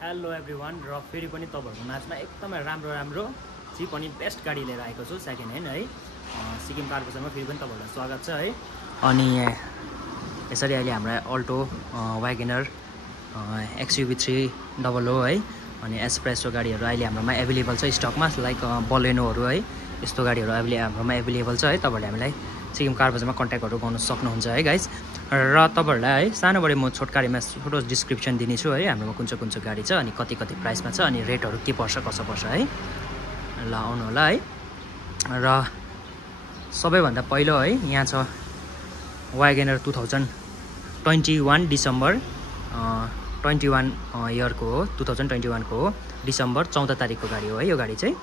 Hello everyone र फेरि पनि तपाईहरुको माझमा एकदमै राम्रो चिप अनि बेस्ट गाडी लिएर आएको छु सेकेन्ड ह्यान्ड है सिक्किम कार बजारमा फेरि पनि तपाईहरुलाई स्वागत छ है। अनि यसरी अहिले हाम्रो अल्टो वागनर XUV300 है अनि एस्प्रेसो गाडीहरु अहिले हाम्रोमा अवेलेबल छ स्टकमा लाइक बलेनोहरु है यस्तो गाडीहरु हाम्रोमा अवेलेबल छ है। तपाईहरुले हामीलाई सिक्किम कार बजारमा कन्ट्याक्टहरु गर्न सक्नुहुन्छ है गाइस। र तपाईहरुलाई है सानोबडे म छोटकारीमा छोटो डिस्क्रिप्सन दिनेछु है हाम्रोमा कुन चाहिँ गाडी छ अनि कति प्राइसमा छ अनि रेटहरु के पर्छ कसो पर्छ है। ल आउनु होला है। र सबैभन्दा पहिलो है यहाँ छ वागनर 2021 डिसेम्बर 21 इयरको हो 2021 को हो डिसेम्बर 14 तारिखको गाडी हो है। यो गाडी चाहिँ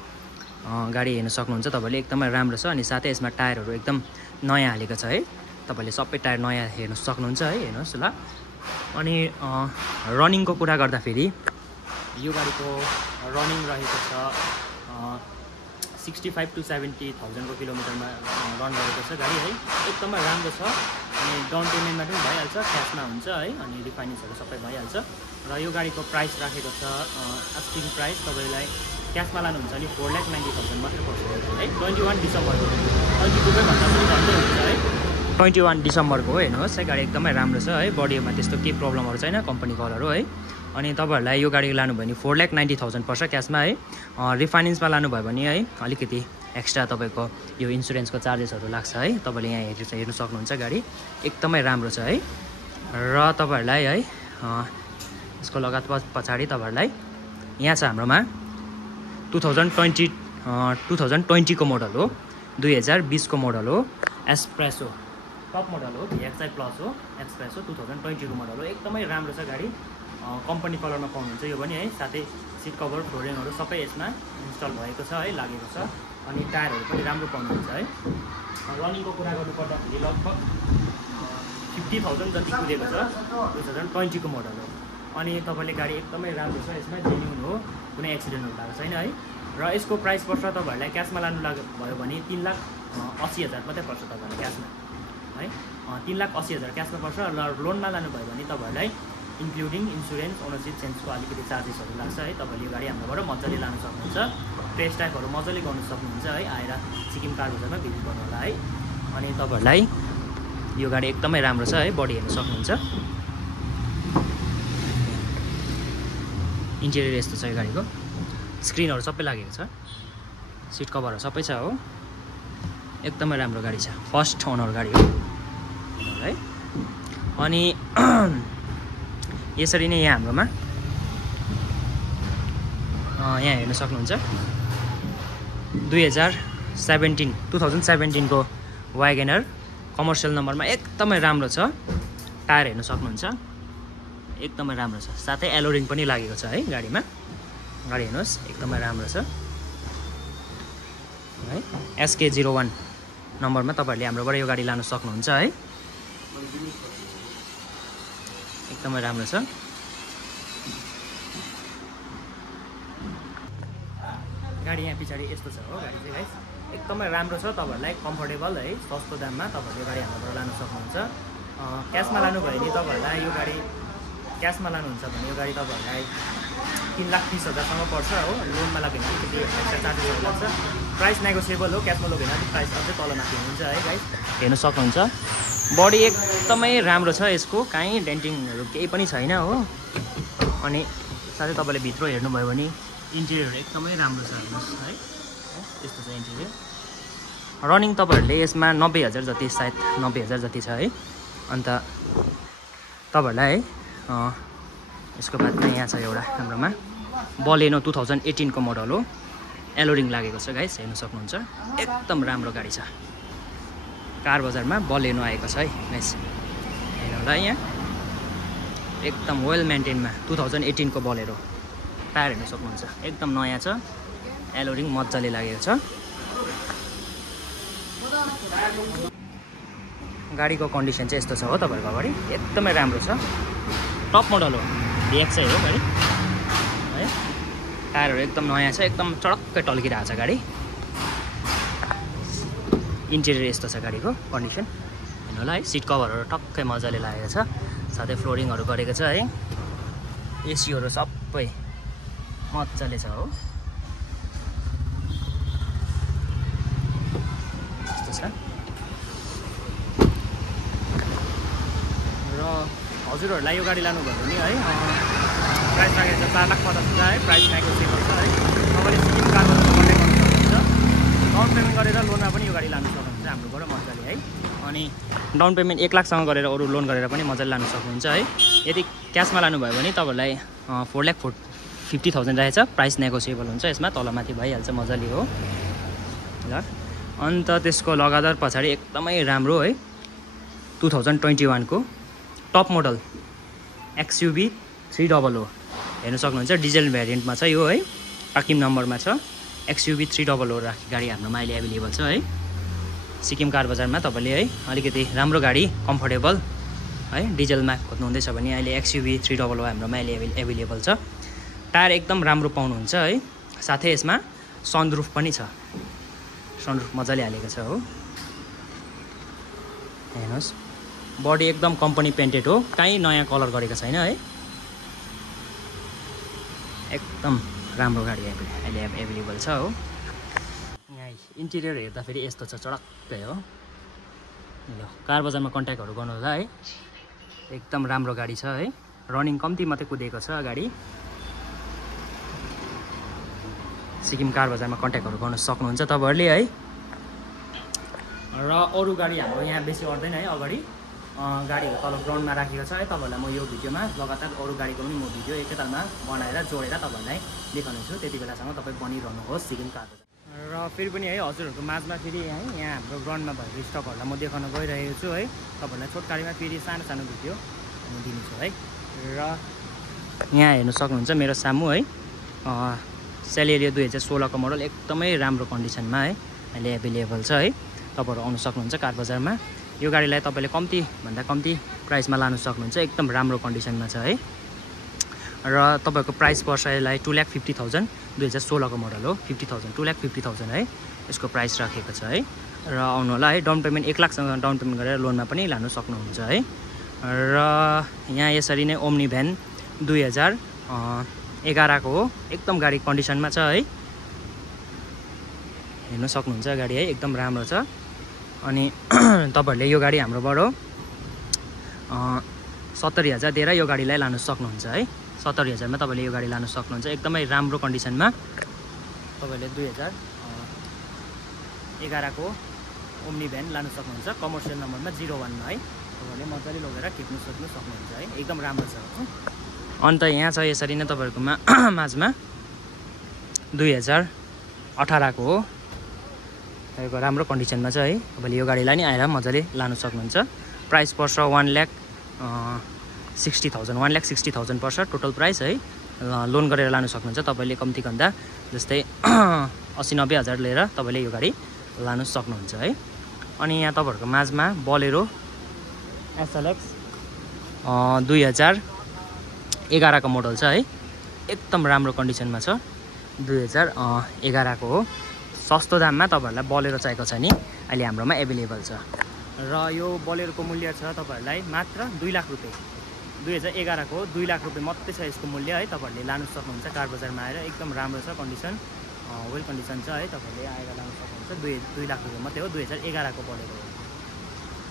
गाडी हेर्न सक्नुहुन्छ तपाईले एकदमै राम्रो छ अनि साथै यसमा टायरहरु एकदम नयाँ हालेको छ है। तपाईले सबै टायर नयाँ हेर्न सक्नुहुन्छ है। हेर्नुस् ल। अनि रनिङको कुरा गर्दा फेरि यो गाडीको रनिङ रहेको छ 65 to 70,000 को किलोमिटरमा रन गरेको छ गाडी है। एकदमै राम्रो छ अनि डाउन पेमेन्टमा पनि भइहाल्छ क्याशमा हुन्छ है अनि रिफाइनेन्सहरु सबै भइहाल्छ। र यो गाडीको प्राइस राखेको छ आस्किङ प्राइस तपाईलाई क्याशमा लानुहुन्छ भने 4,90,000 मात्र पर्छ है। 21 डिसेम्बरको 22 भन्दा पनि घट्दै हुन्छ है। 21 डिसेम्बरको हो। हेर्नुहोस् है गाडी एकदमै राम्रो छ है। बडीमा त्यस्तो केही प्रब्लमहरु छैन कम्पनी कलर हो है। अनि तपाईहरुलाई यो गाडी लानु भयो भने 4,90,000 पर्छ क्याशमा है। रिफाइनेन्समा लानु भयो भने है अलिकति एक्स्ट्रा तपाईको यो इन्स्योरेन्सको चार्जेसहरु लाग्छ है। तपाईले यहाँ हेर्न सक्नुहुन्छ गाडी एकदमै राम्रो छ है। र तपाईहरुलाई है यसको लगात पछाडी तपाईहरुलाई यहाँ छ हाम्रोमा 2020 को मोडल हो 2020 को मोडल हो एस्प्रेसो टप मोडल हो VXI प्लस हो एस्प्रेसो 2020 को मोडल हो। एकदमै राम्रो छ गाडी कम्पनी कलरमा पाउनुहुन्छ यो पनि है। साथै सिट कभर फ्लोरिङहरु सबै यसमा इन्स्टल भएको छ है लागेको छ अनि टायरहरु पनि राम्रो पाउनुहुन्छ है। रनिङको कुरा गर्नुपर्दाखेरि लगभग 50,000 जति कुदेको छ 2020 को मोडल हो। अनि तपाईले गाडी एकदमै राम्रो छ यसमा जेन्युन हो कुनै एक्सिडेन्टहरु भएको छैन है। र यसको प्राइस पर्छ तपाईहरुलाई क्याशमा लानु भयो भने 3,80,000 मात्रै पर्छ तपाईहरुलाई क्याशमा है। 3,80,000 क्याशमा पर्छ। र लोनमा लानु भयो भने तपाईहरुलाई इन्क्लुडिङ इन्स्योरेन्स ओनरशिप चेन्जको अलिकति चार्जेसहरु लाग्छ है। तपाईले यो गाडी हाम्रोबाट मजाले लान सक्नुहुन्छ। टेस्ट ड्राइभहरु मजाले गर्न सक्नुहुन्छ है। आएर सिक्किम कार बजारमा भिजिट गर्नु होला है। अनि तपाईहरुलाई यो गाडी एकदमै राम्रो छ है। बडी हेर्न सक्नुहुन्छ। इन्टेरियर यस्तो छ यो गाडीको स्क्रिनहरु सबै लागेको छ सिट कभरहरु सबै छ हो। एकदमै राम्रो गाडी छ फर्स्ट ओनर गाडी हो है। अनि यसरी नै यहाँ हाम्रोमा यहाँ हेर्न सक्नुहुन्छ 2017 को वागनर कमर्सियल नम्बरमा एकदमै राम्रो छ। टायर हेर्न सक्नुहुन्छ एकदमै राम्रो छ। साथै एलोरिङ पनि लागेको छ है गाडीमा। गाडी हेर्नुहोस् एकदमै राम्रो छ है। SK01 नम्बरमा तपाईहरुले हाम्रोबाट यो गाडी लान सक्नुहुन्छ है। एकदमै राम्रो छ। गाडी यहाँ पछाडी यस्तो छ हो गाडी चाहिँ गाइस एकदमै राम्रो छ। तपाईहरुलाई कम्फर्टेबल है सस्तो दाममा तपाईहरुले गाडी हाम्रोबाट लान सक्नुहुन्छ। क्याशमा लानु भयो भने तपाईहरुलाई यो गाडी क्याशमा लानुहुन्छ भने यो गाडी तपाईहरुलाई 3,30,000 सम्म पर्छ हो। लोनमा लाग्यो भने अलिकति एक्स्ट्रा चार्जेसहरु लाग्छ। प्राइस नेगोसिएबल हो। क्याशमा लग्यो भने प्राइस अझै तल माथि हुन्छ है गाइस। हेर्न सक्नुहुन्छ बडी एकदमै राम्रो छ यसको कहीँ डेन्टिङहरु केही पनि छैन हो। अनि साथै तपाईले भित्र हेर्नु भयो भने इन्टेरियर एकदमै राम्रो छ हेर्नुस् है। यस्तो छ इन्टेरियर। रनिङ तपाईहरुले यसमा 90,000 जति सायद 90,000 जति छ है। अन्त तपाईहरुलाई है यसको बादमा यहाँ छ एउटा हाम्रोमा बलेनो 2018 को मोडल हो एलोरिङ लागेको छ गाइस हेर्न सक्नुहुन्छ। एकदम राम्रो गाडी छ। कार बजारमा बलेनो आएको छ है गाइस हेर्नु होला यहाँ एकदम वेल मेन्टेनमा 2018 को बलेरो टायर हेर्न सक्नुहुन्छ एकदम नयाँ छ। एलोरिङ मजाले लागेको छ। गाडीको कन्डिसन चाहिँ यस्तो छ हो तपाईहरुको अगाडि एकदमै राम्रो छ। टप मोडल हो VXI हो गाडी है। टायरहरु एकदम नयाँ छ एकदम चडक्कै टल्किरहेको छ गाडी। इन्टेरियर यस्तो छ गाडीको कन्डिसन हेर्नु होला है। सिट कभरहरु टक्कै मजाले लागेको छ। साथै फ्लोरिङहरु गरेको छ है। एसीहरु सबै मजाले छ हो। यस्तो छ र हजुरहरूलाई यो गाडी लानुभयो भने है प्राइस राखेको छ 4,50,000 है। प्राइस नेगोसिएबल छ है। तपाईँले सिक्किम कार बजारमा कन्ट्याक्ट गर्नु सक्नुहुन्छ। डाउन पेमेन्ट गरेर लोनमा पनि यो गाडी लानु सक्नुहुन्छ हाम्रोबाट मजाले है। अनि डाउन पेमेन्ट 1 लाखसँग गरेर अरू लोन गरेर पनि मजाले लानु सक्नुहुन्छ है। यदि क्यासमा लानुभयो भने तपाईँलाई 4,50,000 रहेछ। प्राइस नेगोसिएबल हुन्छ यसमा, तलमाथि भइहाल्छ मजाले हो ल। अन्त त्यसको लगातार पछाडि एकदमै राम्रो है 2021 को टप मोडल XUV 300 हेर्नु सक्नुहुन्छ। डिजेल भ्यारिएन्टमा छ यो है। पाकिम नम्बरमा छ। XUV 300 राखी गाडी हाम्रोमा अहिले एभाइलेबल छ है। सिक्किम कार बजारमा तपाईँले है अलिकति राम्रो गाडी कम्फर्टेबल है डिजेलमा खोज्नुहुँदैछ भने अहिले XUV 300 हाम्रोमा अहिले एभाइलेबल छ। टायर एकदम राम्रो पाउनुहुन्छ है। साथै यसमा सनरुफ पनि छ। सनरुफ मजाले हालेको छ हो। हेर्नुहोस् बडी एकदम कम्पनी पेन्टेड हो। कहीँ नयाँ कलर गरेको छैन है। एकदम राम्रो गाडी अहिले एभाइलेबल छ हो। यहाँ इन्टिरियर हेर्दाखेरि यस्तो छ चडक्कै हो। ल कार बजारमा कन्ट्याक्टहरू गर्नु होला है। एकदम राम्रो गाडी छ है। रनिङ कम्ती मात्रै कुदेको छ गाडी। सिक्किम कार बजारमा कन्ट्याक्टहरू गर्न सक्नुहुन्छ तपाईँहरूले है। र अरू गाडी हाम्रो यहाँ बेसी गर्दैन है। अगाडि गाडीहरू तल ग्राउन्डमा राखेको छ है। तपाईँहरूलाई म यो भिडियोमा लगातार अरू गाडीको पनि म भिडियो एकैतालमा बनाएर जोडेर तपाईँहरूलाई देखाउनेछु। त्यति बेलासम्म तपाईँ बनिरहनुहोस् सिक्किम कार बजार। र फेरि पनि है हजुरहरूको माझमा फेरि है यहाँ हाम्रो ग्राउन्डमा भएको स्टकहरूलाई म देखाउन गइरहेको छु है। तपाईँहरूलाई छोटकारीमा फेरि सानो सानो भिडियो म दिनेछु है। र यहाँ हेर्नु सक्नुहुन्छ मेरो सामु है सेलेरियो 2016 को मोडल एकदमै राम्रो कन्डिसनमा है अहिले एभाइलेबल छ है। तपाईँहरू आउनु सक्नुहुन्छ कार बजारमा। यो गाडीलाई तपाईँले कम्ती भन्दा कम्ती प्राइसमा लानु सक्नुहुन्छ। एकदम राम्रो कन्डिसनमा छ है। र तपाईँको प्राइस पर्छ यसलाई 2,50,000 2016 को मोडल हो। 50,000 2,50,000 है यसको प्राइस राखेको छ है। र आउनु होला है। डाउन पेमेन्ट 1 लाखसँग डाउन पेमेन्ट गरेर लोनमा पनि लानु सक्नुहुन्छ है। र यहाँ यसरी नै ओम्नी भ्यान 2011 को हो। एकदम गाडी कन्डिसनमा छ है। हेर्नु सक्नुहुन्छ गाडी है एकदम राम्रो छ। अनि तपाईँहरूले यो गाडी हाम्रोबाट 70,000 दिएर यो गाडीलाई लानु सक्नुहुन्छ है। 70,000 मा तपाईँले यो गाडी लानु सक्नुहुन्छ। एकदमै राम्रो कन्डिसनमा तपाईँले 2011 को ओम्नी भ्यान लानु सक्नुहुन्छ। कमर्सियल नम्बरमा 01 मा है तपाईँले मजाले लगेर टिप्नु सक्नुहुन्छ है। एकदम राम्रो छ। अन्त यहाँ छ यसरी नै तपाईँहरूको माझमा 2018 को हो। तपाईँको राम्रो कन्डिसनमा छ है। तपाईँले यो गाडीलाई नि आएर मजाले लानु सक्नुहुन्छ। प्राइस पर्छ 1,60,000 1,60,000 पर्छ टोटल प्राइस है। लोन गरेर लानु सक्नुहुन्छ तपाईँले कम्ती भन्दा जस्तै 80-90,000 लिएर तपाईँले यो गाडी लानु सक्नुहुन्छ है। अनि यहाँ तपाईँहरूको माझमा बोलेरो SLX 2011 को मोडल छ है। एकदम राम्रो कन्डिसनमा छ। 2011 को हो। सस्तो दाममा तपाईँहरूलाई बोलेरो चाहिएको छ नि अहिले हाम्रोमा एभाइलेबल छ। र यो बोलेरोको मूल्य छ तपाईँहरूलाई मात्र 2 लाख रुपियाँ। 2011 को 2 लाख रुपियाँ मात्रै छ यसको मूल्य है। तपाईँहरूले लानु सक्नुहुन्छ कार बजारमा आएर। एकदम राम्रो छ कन्डिसन, वेल कन्डिसन छ है। तपाईँहरूले आएर लानु सक्नुहुन्छ। 2 लाख रुपियाँ मात्रै हो। 2011 को बोलेरो हो।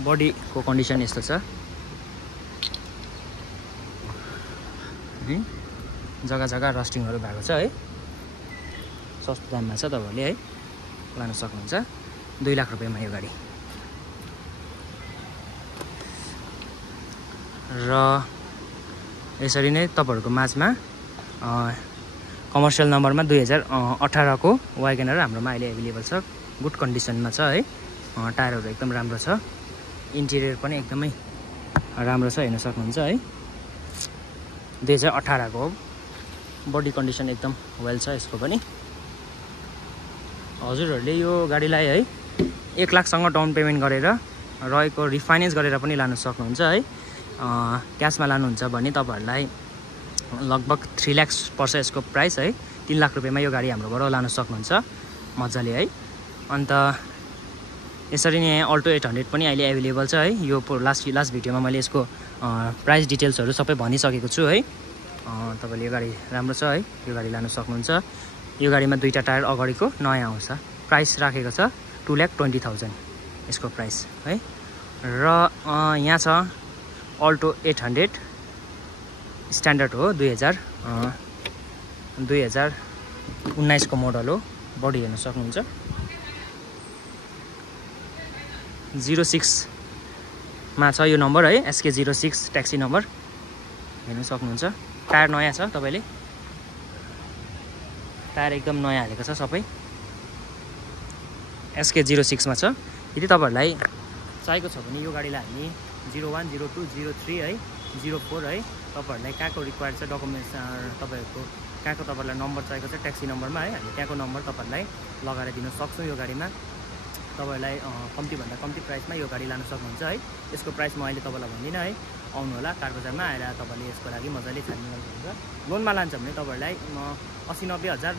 बडीको कन्डिसन यस्तो छ। जग्गा जग्गा रस्टिङहरू भएको छ है। सस्तो दाममा छ तपाईँहरूले है लानु सक्नुहुन्छ। 2 लाख रुपियाँमा यो गाडी। र यसरी नै तपाईँहरूको माझमा कमर्सियल नम्बरमा 2018 को वागनर हाम्रोमा अहिले एभाइलेबल छ। गुड कन्डिसनमा छ है। टायरहरू एकदम राम्रो छ। इन्टिरियर पनि एकदमै राम्रो छ हेर्न सक्नुहुन्छ है। 2018 को हो। बडी कन्डिसन एकदम वेल छ यसको पनि। हजुरहरूले यो गाडीलाई है 1 लाखसँग डाउन पेमेन्ट गरेर रहेको रिफाइनेन्स गरेर पनि लानु सक्नुहुन्छ है। क्यासमा लानुहुन्छ भने तपाईँहरूलाई लगभग 3 लाख पर्छ यसको प्राइस है। 3 लाख रुपियाँमा यो गाडी हाम्रोबाट लानु सक्नुहुन्छ मजाले है। अन्त यसरी नै अल्टो 800 पनि अहिले एभाइलेबल छ है। यो लास्ट भिडियोमा मैले यसको प्राइस डिटेल्सहरू सबै भनिसकेको छु है। तपाईँले यो गाडी राम्रो छ है, यो गाडी लानु सक्नुहुन्छ। यो गाडीमा दुईवटा टायर अगाडिको नयाँ आउँछ। प्राइस राखेको छ 2,20,000 यसको प्राइस है। र यहाँ छ अल्टो 800 स्ट्यान्डर्ड हो, 2019 को मोडल हो। बडी हेर्न सक्नुहुन्छ 06 मा छ यो नम्बर है, SK06 ट्याक्सी नम्बर हेर्न सक्नुहुन्छ। टायर नयाँ छ, तपाईँले टायर एकदम नयाँ हालेको छ सबै। SK06 मा छ। यदि तपाईँहरूलाई चाहिएको छ भने यो गाडीलाई हामी 01, 02, 03 है, 04 है, तपाईँहरूलाई कहाँको रिक्वायर्ड छ डकुमेन्ट्स, तपाईँहरूको कहाँको तपाईँलाई नम्बर चाहिएको छ ट्याक्सी नम्बरमा है, हामी त्यहाँको नम्बर तपाईँहरूलाई लगाएर दिन सक्छौँ। यो गाडीमा तपाईँलाई कम्तीभन्दा कम्ती प्राइसमा यो गाडी लान सक्नुहुन्छ है। यसको प्राइस म अहिले तपाईँलाई भन्दिनँ है, आउनु होला कार बजारमा आएर तपाईँले यसको लागि मजाले छानबिन गर्नुहुन्छ। लोनमा लान्छ भने तपाईँहरूलाई 80-90 हजार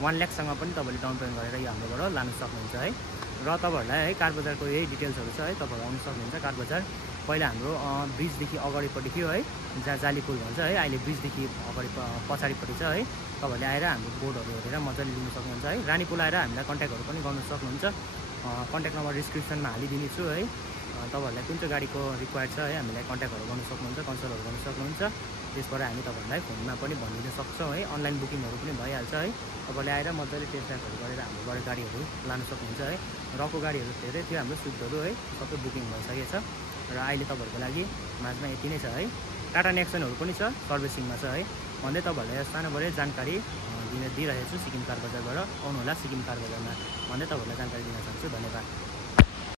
1 लाखसँग पनि तपाईँले डाउन पेमेन्ट गरेर यो हाम्रोबाट लानु सक्नुहुन्छ है। र तपाईँहरूलाई है कार बजारको यही डिटेल्सहरू छ है, तपाईँहरू आउनु सक्नुहुन्छ कार बजार। पहिला हाम्रो ब्रिजदेखि अगाडिपट्टि थियो है, जहाँ जाली पुल भन्छ है, अहिले ब्रिजदेखि अगाडि पछाडिपट्टि छ है। तपाईँहरूले आएर हाम्रो बोर्डहरू हेरेर मजाले लिनु सक्नुहुन्छ है। रानी पुल आएर हामीलाई कन्ट्याक्टहरू पनि गर्नु सक्नुहुन्छ। कन्ट्याक्ट नम्बर डिस्क्रिप्सनमा हालिदिनेछु है। तपाईँहरूलाई कुन चाहिँ गाडीको रिक्वायर्ड छ है, हामीलाई कन्ट्याक्टहरू गर्नु सक्नुहुन्छ, कन्सल्टहरू गर्नु सक्नुहुन्छ। त्यसबाट हामी तपाईँहरूलाई फोनमा पनि भनिदिन सक्छौँ है। अनलाइन बुकिङहरू पनि भइहाल्छ है। तपाईँले आएर मजाले टेस्ट ड्राइभहरू गरेर हाम्रोबाट गाडीहरू लानु सक्नुहुन्छ है। रको गाडीहरू धेरै थियो हाम्रो स्विफ्टहरू है, सबै बुकिङ भइसकेको छ। र अहिले तपाईँहरूको लागि माझमा यति नै छ है। टाटा नेक्सनहरू पनि छ, सर्भिसिङमा छ है भन्दै तपाईँहरूलाई सानोबडे जानकारी दिइरहेको छु सिक्किम कार बजारबाट। आउनु होला सिक्किम कार बजारमा भन्दै तपाईँहरूलाई जानकारी दिन चाहन्छु। धन्यवाद।